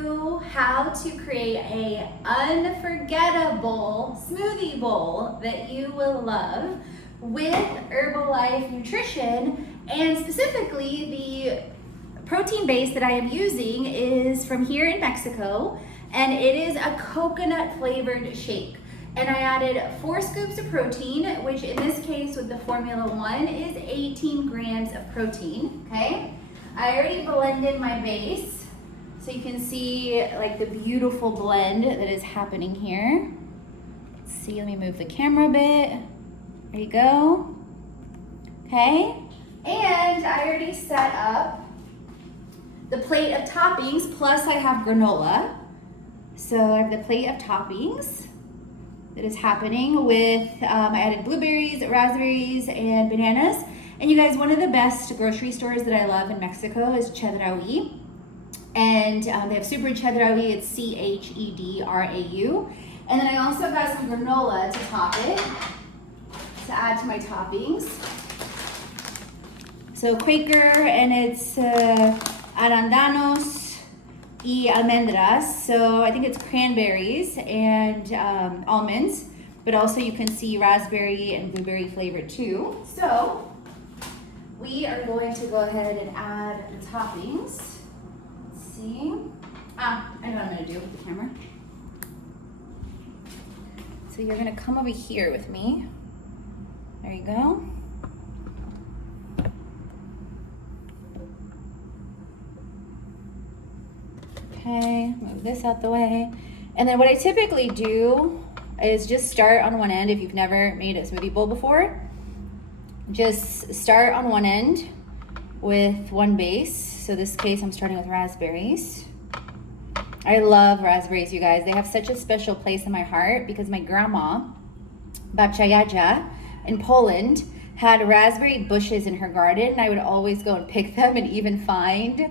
you how to create a unforgettable smoothie bowl that you will love with Herbalife nutrition, and specifically the protein base that I am using is from here in Mexico, and it is a coconut flavored shake. And I added 4 scoops of protein, which in this case with the Formula 1 is 18 grams of protein, okay? I already blended my base, so you can see like the beautiful blend that is happening here. Let's see, let me move the camera a bit. There you go. Okay, and I already set up the plate of toppings, plus I have granola. So I have the plate of toppings that is happening with, I added blueberries, raspberries, and bananas. And you guys, one of the best grocery stores that I love in Mexico is Chedraui. And they have Super Chedraui, it's Chedrau. And then I also got some granola to top it, to add to my toppings. So Quaker, and it's arándanos y almendras. So I think it's cranberries and almonds, but also you can see raspberry and blueberry flavor too. So we are going to go ahead and add the toppings. Let's see. I know what I'm gonna do with the camera. So you're gonna come over here with me. There you go. Okay, move this out the way. And then what I typically do is just start on one end. If you've never made a smoothie bowl before, just start on one end with one base. So this case, I'm starting with raspberries. I love raspberries, you guys. They have such a special place in my heart because my grandma, Babcia Jadzia, in Poland, had raspberry bushes in her garden, and I would always go and pick them and even find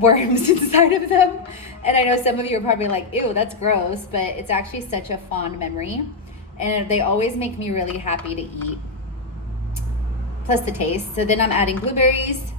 worms inside of them. And I know some of you are probably like, ew, that's gross, but it's actually such a fond memory, and they always make me really happy to eat, plus the taste. So then I'm adding blueberries,